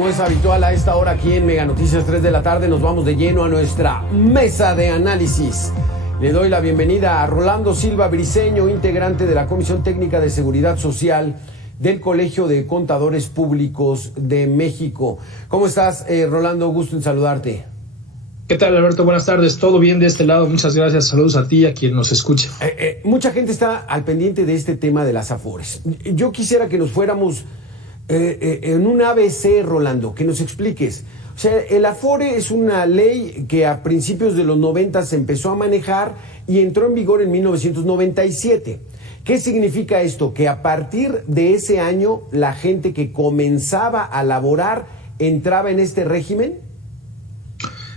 como es habitual a esta hora aquí en Mega Noticias 3 de la tarde, nos vamos de lleno a nuestra mesa de análisis. Le doy la bienvenida a Rolando Silva Briceño, integrante de la Comisión Técnica de Seguridad Social del Colegio de Contadores Públicos de México. ¿Cómo estás, Rolando? Gusto en saludarte. ¿Qué tal, Alberto? Buenas tardes. ¿Todo bien de este lado? Muchas gracias. Saludos a ti y a quien nos escucha. Mucha gente está al pendiente de este tema de las afores. Yo quisiera que nos fuéramos en un ABC, Rolando, que nos expliques. O sea, el Afore es una ley que a principios de los 90 se empezó a manejar y entró en vigor en 1997. ¿Qué significa esto? Que a partir de ese año la gente que comenzaba a laborar entraba en este régimen.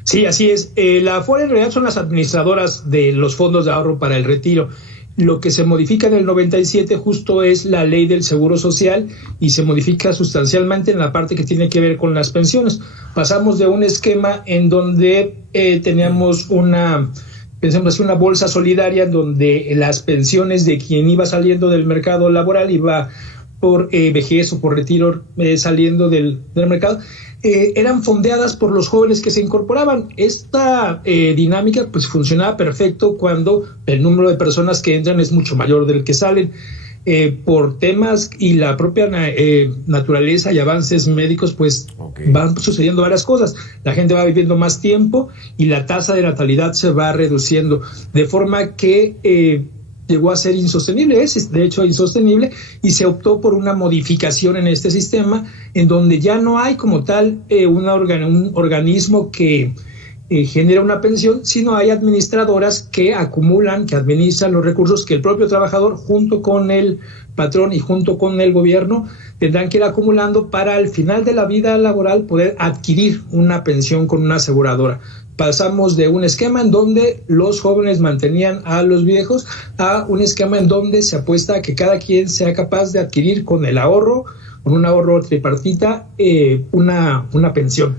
Sí, así es. La Afore en realidad son las administradoras de los fondos de ahorro para el retiro. Lo que se modifica en el 97 justo es la ley del Seguro Social y se modifica sustancialmente en la parte que tiene que ver con las pensiones. Pasamos de un esquema en donde teníamos una bolsa solidaria en donde las pensiones de quien iba saliendo del mercado laboral, iba por vejez o por retiro saliendo del mercado, eran fondeadas por los jóvenes que se incorporaban. Esta dinámica pues funcionaba perfecto cuando el número de personas que entran es mucho mayor del que salen. Por temas y la propia naturaleza y avances médicos, pues van sucediendo varias cosas. La gente va viviendo más tiempo y la tasa de natalidad se va reduciendo, de forma que llegó a ser insostenible, es de hecho insostenible, y se optó por una modificación en este sistema, en donde ya no hay como tal un organismo que genera una pensión, sino hay administradoras que acumulan, que administran los recursos que el propio trabajador junto con el patrón y junto con el gobierno tendrán que ir acumulando para al final de la vida laboral poder adquirir una pensión con una aseguradora. Pasamos de un esquema en donde los jóvenes mantenían a los viejos a un esquema en donde se apuesta a que cada quien sea capaz de adquirir con el ahorro, con un ahorro tripartita, una pensión.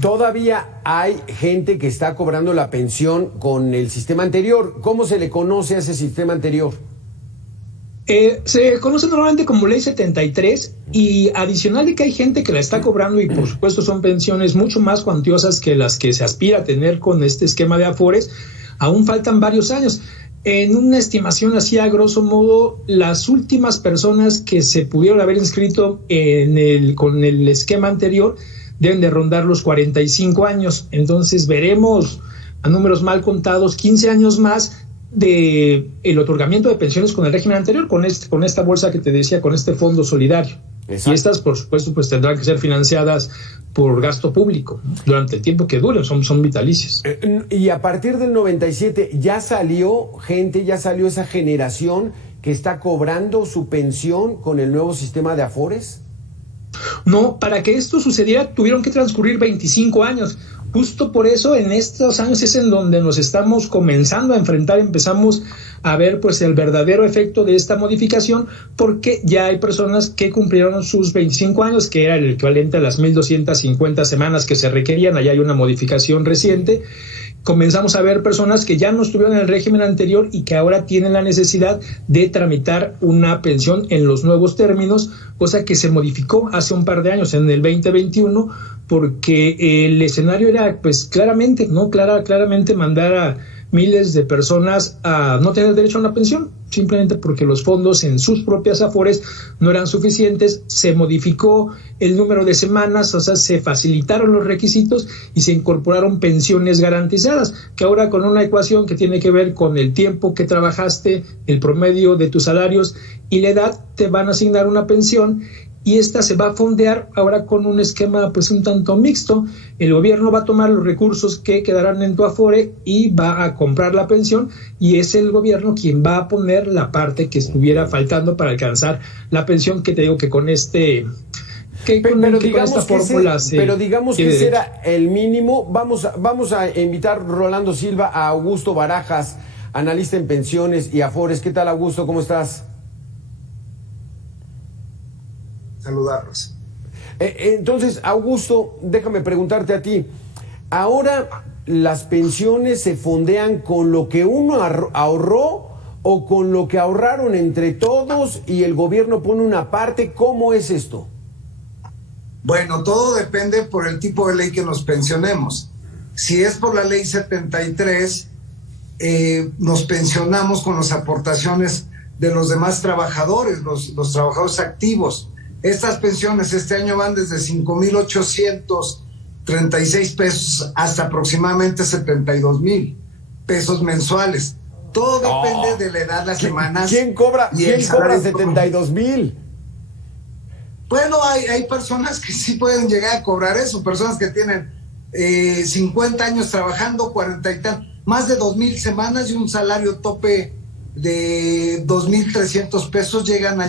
Todavía hay gente que está cobrando la pensión con el sistema anterior. ¿Cómo se le conoce a ese sistema anterior? Se conoce normalmente como Ley 73 y adicional de que hay gente que la está cobrando y por supuesto son pensiones mucho más cuantiosas que las que se aspira a tener con este esquema de Afores, aún faltan varios años. En una estimación así a grosso modo, las últimas personas que se pudieron haber inscrito con el esquema anterior deben de rondar los 45 años. Entonces veremos a números mal contados 15 años más de el otorgamiento de pensiones con el régimen anterior, con esta bolsa que te decía, con este fondo solidario. Exacto. Y estas, por supuesto, pues tendrán que ser financiadas por gasto público, ¿no? Durante el tiempo que duren, son vitalicias. Y a partir del 97 ya salió esa generación que está cobrando su pensión con el nuevo sistema de Afores. No, para que esto sucediera tuvieron que transcurrir 25 años. Justo por eso en estos años es en donde nos estamos comenzando a enfrentar, empezamos a ver pues el verdadero efecto de esta modificación, porque ya hay personas que cumplieron sus 25 años, que era el equivalente a las 1,250 semanas que se requerían. Allá hay una modificación reciente. Comenzamos a ver personas que ya no estuvieron en el régimen anterior y que ahora tienen la necesidad de tramitar una pensión en los nuevos términos, cosa que se modificó hace un par de años, en el 2021, porque el escenario era pues claramente mandar a miles de personas a no tener derecho a una pensión, simplemente porque los fondos en sus propias Afores no eran suficientes. Se modificó el número de semanas, o sea, se facilitaron los requisitos y se incorporaron pensiones garantizadas, que ahora con una ecuación que tiene que ver con el tiempo que trabajaste, el promedio de tus salarios y la edad, te van a asignar una pensión. Y esta se va a fondear ahora con un esquema pues un tanto mixto. El gobierno va a tomar los recursos que quedarán en tu Afore y va a comprar la pensión, y es el gobierno quien va a poner la parte que estuviera faltando para alcanzar la pensión, que te digo que con esta fórmula pero digamos que ese era el mínimo. Vamos a invitar, Rolando Silva, a Augusto Barajas, analista en pensiones y Afores. ¿Qué tal, Augusto? ¿Cómo estás? Saludarlos. Entonces, Augusto, déjame preguntarte a ti. Ahora, ¿las pensiones se fondean con lo que uno ahorró o con lo que ahorraron entre todos y el gobierno pone una parte? ¿Cómo es esto? Bueno, todo depende por el tipo de ley que nos pensionemos. Si es por la ley 73, nos pensionamos con las aportaciones de los demás trabajadores, los trabajadores activos. Estas pensiones este año van desde 5,836 pesos hasta aproximadamente 72,000 pesos mensuales. Todo depende de la edad, las semanas. ¿Quién cobra 72,000? Bueno, hay personas que sí pueden llegar a cobrar eso, personas que tienen 50 años trabajando, 40 y tantos, más de 2,000 semanas y un salario tope de 2,300 pesos, llegan a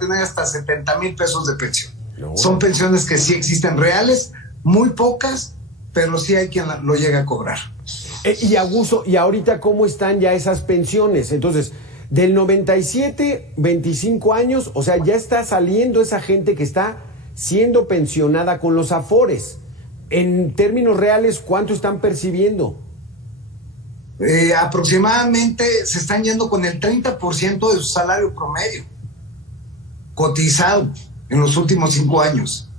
tener hasta 70,000 pesos de pensión. No. Son pensiones que sí existen reales, muy pocas, pero sí hay quien lo llega a cobrar. Y Augusto, ¿y ahorita cómo están ya esas pensiones? Entonces, del 97, 25 años, o sea, ya está saliendo esa gente que está siendo pensionada con los Afores. En términos reales, ¿cuánto están percibiendo? Aproximadamente se están yendo con el 30% de su salario promedio cotizado en los últimos 5 años.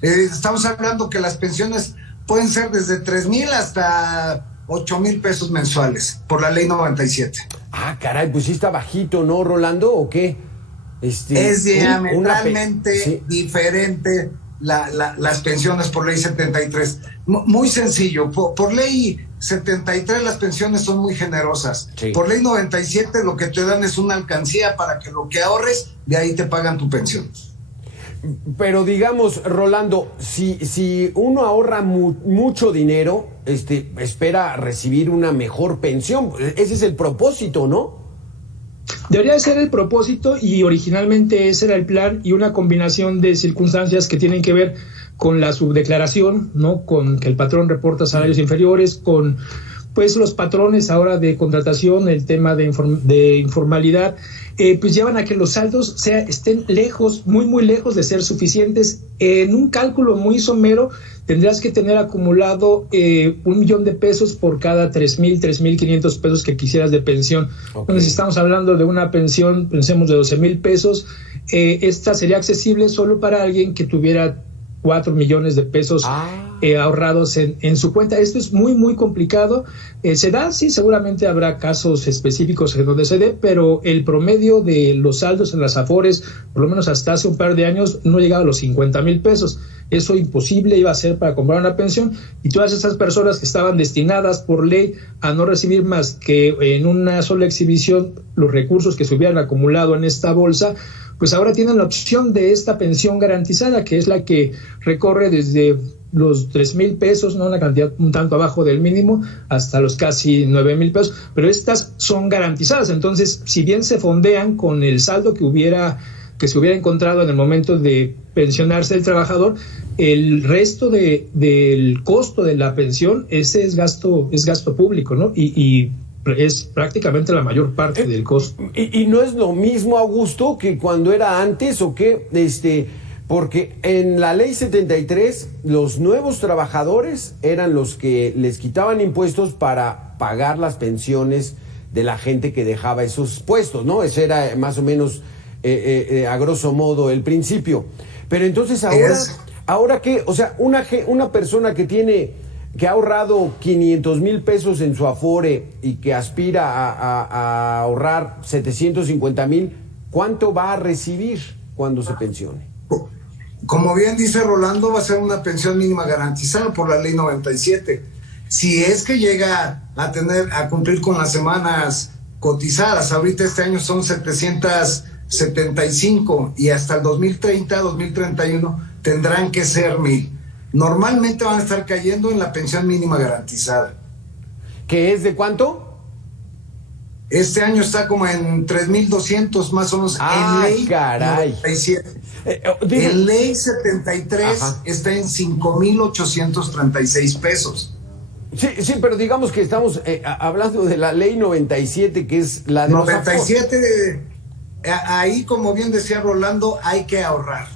Estamos hablando que las pensiones pueden ser desde 3,000 hasta 8,000 pesos mensuales por la ley 97. Ah, caray, pues sí está bajito, ¿no, Rolando? ¿O qué? Es diametralmente diferente las pensiones por ley 73. Muy sencillo, por ley 73 las pensiones son muy generosas. Sí. Por ley 97 lo que te dan es una alcancía para que lo que ahorres, de ahí te pagan tu pensión. Pero digamos, Rolando, si uno ahorra mucho dinero, espera recibir una mejor pensión. Ese es el propósito, ¿no? Debería ser el propósito, y originalmente ese era el plan, y una combinación de circunstancias que tienen que ver con la subdeclaración, ¿no? Con que el patrón reporta salarios inferiores, con pues los patrones ahora de contratación, el tema de informalidad, pues llevan a que los saldos estén lejos, muy muy lejos de ser suficientes. En un cálculo muy somero tendrías que tener acumulado 1,000,000 de pesos por cada 3,500 pesos que quisieras de pensión. Okay. Entonces, si estamos hablando de una pensión, pensemos de 12,000 pesos, esta sería accesible solo para alguien que tuviera 4 millones de pesos ahorrados en su cuenta. Esto es muy, muy complicado. Se da, sí, seguramente habrá casos específicos en donde se dé, pero el promedio de los saldos en las Afores, por lo menos hasta hace un par de años, no llegaba a los 50,000 pesos. Eso imposible iba a ser para comprar una pensión, y todas esas personas que estaban destinadas por ley a no recibir más que en una sola exhibición los recursos que se hubieran acumulado en esta bolsa, pues ahora tienen la opción de esta pensión garantizada, que es la que recorre desde los 3,000 pesos, ¿no? Una cantidad un tanto abajo del mínimo, hasta los casi 9,000 pesos, pero estas son garantizadas. Entonces, si bien se fondean con el saldo que se hubiera encontrado en el momento de pensionarse el trabajador, el resto del costo de la pensión, ese es gasto público, ¿no? Y es prácticamente la mayor parte del costo. Y no es lo mismo, Augusto, que cuando era antes, o qué, porque en la ley 73 los nuevos trabajadores eran los que les quitaban impuestos para pagar las pensiones de la gente que dejaba esos puestos, ¿no? Ese era más o menos a grosso modo el principio. Pero entonces ahora qué, o sea, una persona que ha ahorrado 500,000 pesos en su Afore y que aspira a ahorrar 750,000, ¿cuánto va a recibir cuando se pensione? Como bien dice Rolando, va a ser una pensión mínima garantizada por la ley 97. Si es que llega a cumplir con las semanas cotizadas, ahorita este año son 775 y hasta el 2030, 2031 tendrán que ser 1,000. Normalmente van a estar cayendo en la pensión mínima garantizada. ¿Qué es de cuánto? Este año está como en 3,200 más o menos. En ley caray. 97. En ley 73 está en 5,836 pesos. Sí, pero digamos que estamos hablando de la ley 97, que es la de 97. Ahí, como bien decía Rolando, hay que ahorrar.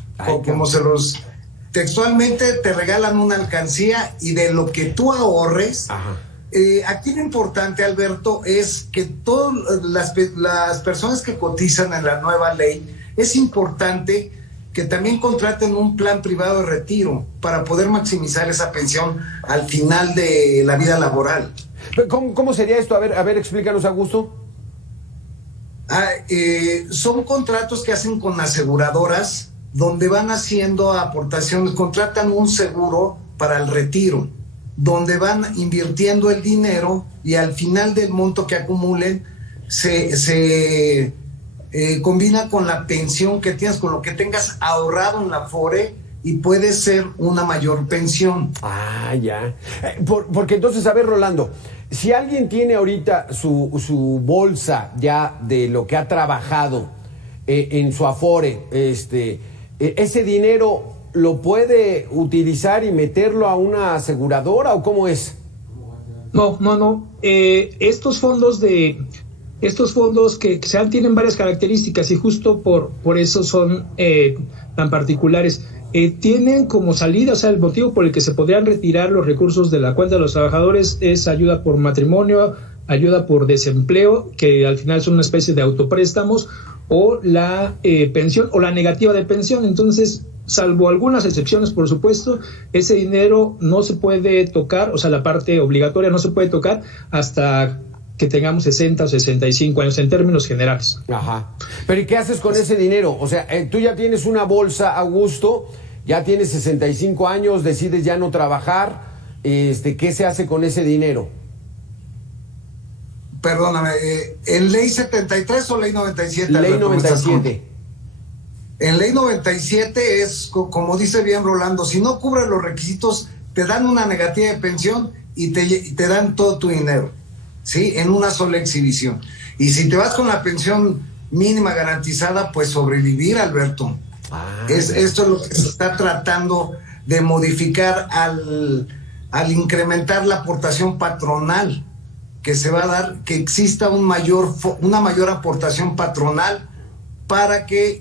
Textualmente te regalan una alcancía, y de lo que tú ahorres. Aquí lo importante, Alberto, es que todas las personas que cotizan en la nueva ley, es importante que también contraten un plan privado de retiro para poder maximizar esa pensión al final de la vida laboral. ¿Cómo sería esto? A ver, explícanos, Augusto. Son contratos que hacen con aseguradoras donde van haciendo aportaciones, contratan un seguro para el retiro, donde van invirtiendo el dinero y al final del monto que acumulen se combina con la pensión que tienes, con lo que tengas ahorrado en la Afore, y puede ser una mayor pensión. Ah, ya. Porque entonces, a ver, Rolando, si alguien tiene ahorita su bolsa ya de lo que ha trabajado en su Afore, ese dinero lo puede utilizar y meterlo a una aseguradora, ¿o cómo es? No. Estos fondos que tienen varias características y justo por eso son tan particulares. Tienen como salida, o sea, el motivo por el que se podrían retirar los recursos de la cuenta de los trabajadores es ayuda por matrimonio, ayuda por desempleo, que al final son una especie de autopréstamos, o la pensión o la negativa de pensión. Entonces, salvo algunas excepciones, por supuesto, ese dinero no se puede tocar, o sea, la parte obligatoria no se puede tocar hasta que tengamos 60 o 65 años en términos generales. Ajá. Pero ¿y qué haces con ese dinero? O sea, tú ya tienes una bolsa, Augusto, ya tienes 65 años, decides ya no trabajar, ¿qué se hace con ese dinero? Perdóname, ¿en ley 73 o ley 97? Ley 97. En ley 97 es, como dice bien Rolando, si no cubres los requisitos, te dan una negativa de pensión y te dan todo tu dinero, ¿sí? En una sola exhibición. Y si te vas con la pensión mínima garantizada, pues sobrevivir, Alberto. Esto es lo que se está tratando de modificar al incrementar la aportación patronal que se va a dar, que exista una mayor aportación patronal para que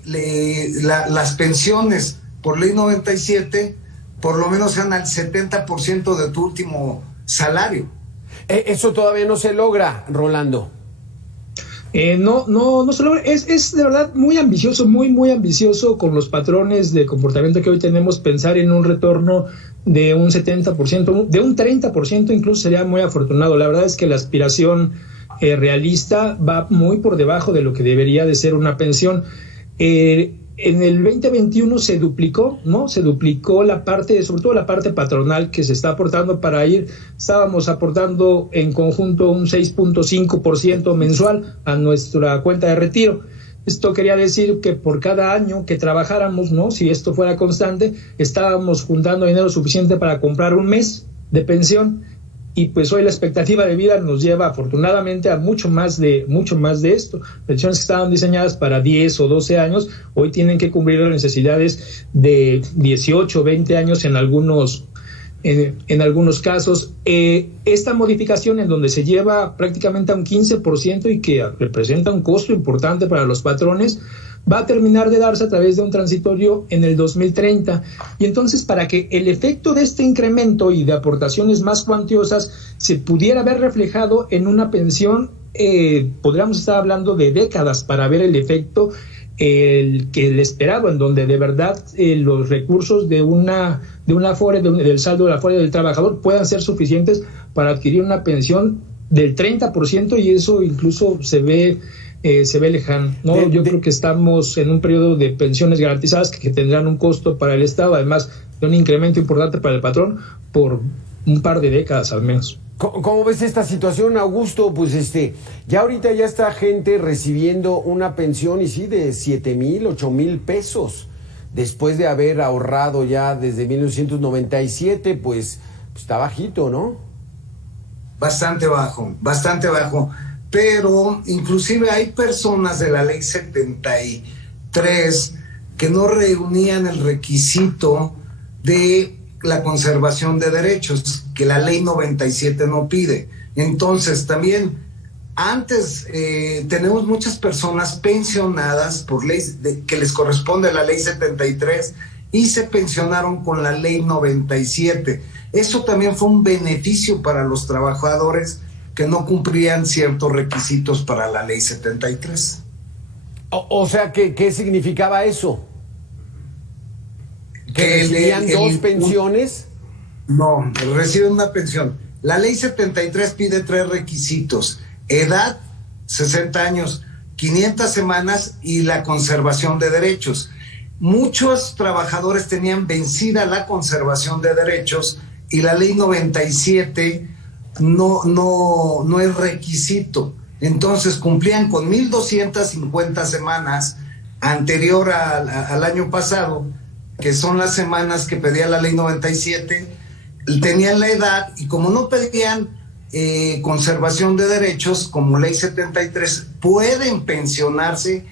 las pensiones por ley 97 por lo menos sean al 70% de tu último salario. Eso todavía no se logra, Rolando. No se logra. Es de verdad muy ambicioso, muy ambicioso con los patrones de comportamiento que hoy tenemos. Pensar en un retorno de un 70%, de un 30% incluso sería muy afortunado. La verdad es que la aspiración realista va muy por debajo de lo que debería de ser una pensión. En el 2021 se duplicó, ¿no? Se duplicó la parte, sobre todo la parte patronal que se está aportando estábamos aportando en conjunto un 6.5% mensual a nuestra cuenta de retiro. Esto quería decir que por cada año que trabajáramos, ¿no? Si esto fuera constante, estábamos juntando dinero suficiente para comprar un mes de pensión. Y pues hoy la expectativa de vida nos lleva afortunadamente a mucho más de esto. Pensiones que estaban diseñadas para 10 o 12 años, hoy tienen que cubrir las necesidades de 18 o 20 años en algunos casos. Esta modificación en donde se lleva prácticamente a un 15% y que representa un costo importante para los patrones, va a terminar de darse a través de un transitorio en el 2030. Y entonces, para que el efecto de este incremento y de aportaciones más cuantiosas se pudiera ver reflejado en una pensión, podríamos estar hablando de décadas para ver el efecto el esperado, en donde de verdad los recursos de una Afore, del saldo de la Afore del trabajador puedan ser suficientes para adquirir una pensión del 30%, y eso incluso se ve lejano, ¿no? Yo creo que estamos en un periodo de pensiones garantizadas que tendrán un costo para el Estado, además de un incremento importante para el patrón, por un par de décadas al menos. ¿Cómo ves esta situación, Augusto? Pues ya ahorita ya está gente recibiendo una pensión, y sí, de 7,000, 8,000 pesos, después de haber ahorrado ya desde 1997, pues está bajito, ¿no? Bastante bajo. Pero inclusive hay personas de la ley 73 que no reunían el requisito de la conservación de derechos, que la ley 97 no pide. Entonces también antes tenemos muchas personas pensionadas por ley que les corresponde la ley 73 y se pensionaron con la ley 97. Eso también fue un beneficio para los trabajadores que no cumplían ciertos requisitos para la ley 73. O sea, ¿qué significaba eso? ¿Que recibían dos pensiones? No, reciben una pensión. La ley 73 pide 3 requisitos: edad, 60 años, 500 semanas y la conservación de derechos. Muchos trabajadores tenían vencida la conservación de derechos y la ley 97 no es requisito. Entonces cumplían con 1,250 semanas anterior al año pasado, que son las semanas que pedía la ley 97, tenían la edad y como no pedían conservación de derechos como ley 73, pueden pensionarse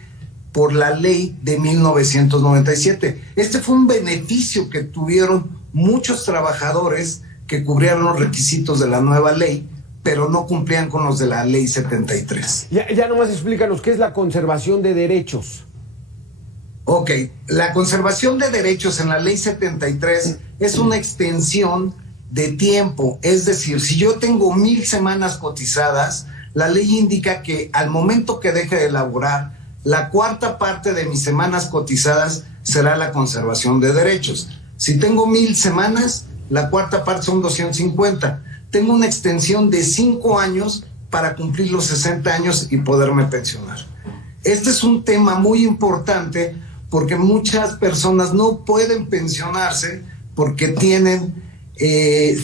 por la ley de 1997. Este fue un beneficio que tuvieron muchos trabajadores que cubrieron los requisitos de la nueva ley, pero no cumplían con los de la ley 73. Ya nomás explícanos, ¿qué es la conservación de derechos? Ok, la conservación de derechos en la ley 73 es una extensión de tiempo. Es decir, si yo tengo 1,000 semanas cotizadas, la ley indica que al momento que deje de laborar, la cuarta parte de mis semanas cotizadas será la conservación de derechos. Si tengo 1,000 semanas, la cuarta parte son 250. Tengo una extensión de 5 años para cumplir los 60 años y poderme pensionar. Este es un tema muy importante porque muchas personas no pueden pensionarse porque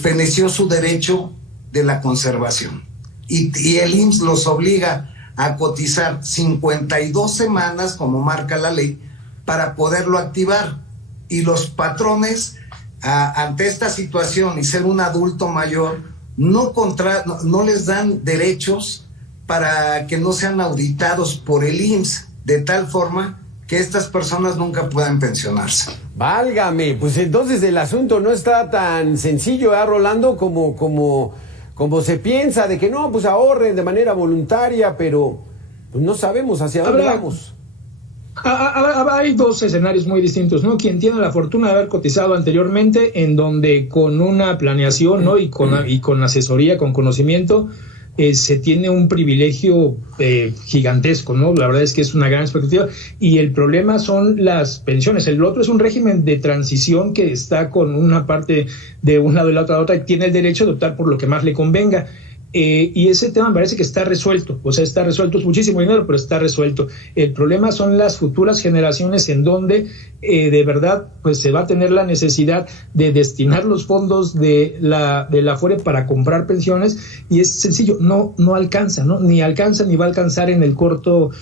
feneció su derecho de la conservación. Y el IMSS los obliga a cotizar 52 semanas, como marca la ley, para poderlo activar. Y los patrones, ante esta situación y ser un adulto mayor, no les dan derechos para que no sean auditados por el IMSS, de tal forma que estas personas nunca puedan pensionarse. Válgame, pues entonces el asunto no está tan sencillo, Rolando, como se piensa, de que no, pues ahorren de manera voluntaria, pero pues no sabemos hacia dónde vamos. Hay dos escenarios muy distintos, ¿no? Quien tiene la fortuna de haber cotizado anteriormente, en donde con una planeación, ¿no? y con asesoría, con conocimiento, se tiene un privilegio gigantesco, ¿no? La verdad es que es una gran expectativa. Y el problema son las pensiones. El otro es un régimen de transición que está con una parte de un lado y la otra, y tiene el derecho de optar por lo que más le convenga. Y ese tema me parece que está resuelto, está resuelto, es muchísimo dinero, pero está resuelto. El problema son las futuras generaciones en donde de verdad pues se va a tener la necesidad de destinar los fondos de la Afore para comprar pensiones, y es sencillo, no alcanza, ¿no? Ni alcanza ni va a alcanzar en el corto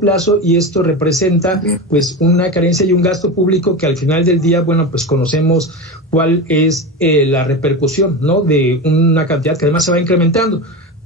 plazo, y esto representa pues una carencia y un gasto público que al final del día, bueno, pues conocemos cuál es la repercusión, ¿no? De una cantidad que además se va incrementando.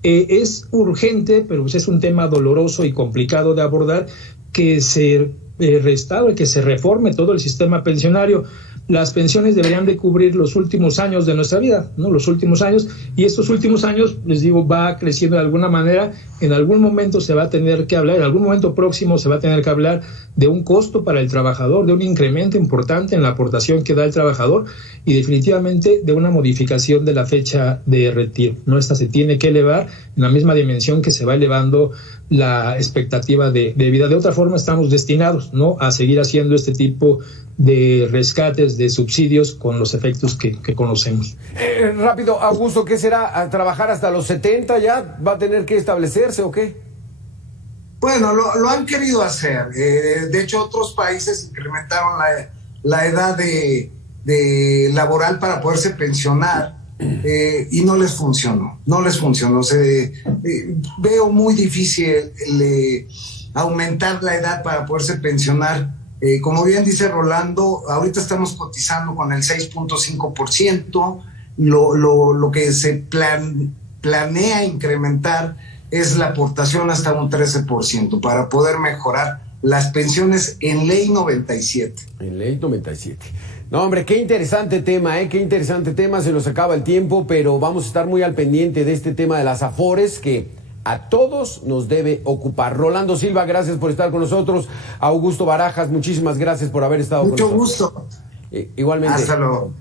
Es urgente, pero pues es un tema doloroso y complicado de abordar, que se restaure, que se reforme todo el sistema pensionario. Las pensiones deberían de cubrir los últimos años de nuestra vida, ¿no? Los últimos años, y estos últimos años, les digo, va creciendo de alguna manera. En algún momento se va a tener que hablar, en algún momento próximo se va a tener que hablar de un costo para el trabajador, de un incremento importante en la aportación que da el trabajador, y definitivamente de una modificación de la fecha de retiro, ¿no? Esta se tiene que elevar en la misma dimensión que se va elevando la expectativa de vida. De otra forma, estamos destinados, ¿no?, a seguir haciendo este tipo de rescates, de subsidios, con los efectos que conocemos. Rápido, Augusto, ¿qué será? ¿A trabajar hasta los 70 ya? ¿Va a tener que establecerse o qué? Bueno, lo han querido hacer. De hecho, otros países incrementaron la edad de laboral para poderse pensionar, y no les funcionó. Veo muy difícil aumentar la edad para poderse pensionar. Como bien dice Rolando, ahorita estamos cotizando con el 6.5%, lo que se planea incrementar es la aportación hasta un 13% para poder mejorar las pensiones en ley 97. En ley 97. No, hombre, qué interesante tema, qué interesante tema, se nos acaba el tiempo, pero vamos a estar muy al pendiente de este tema de las Afores, que a todos nos debe ocupar. Rolando Silva, gracias por estar con nosotros. Augusto Barajas, muchísimas gracias por haber estado con nosotros. Mucho gusto. Igualmente. Hasta luego.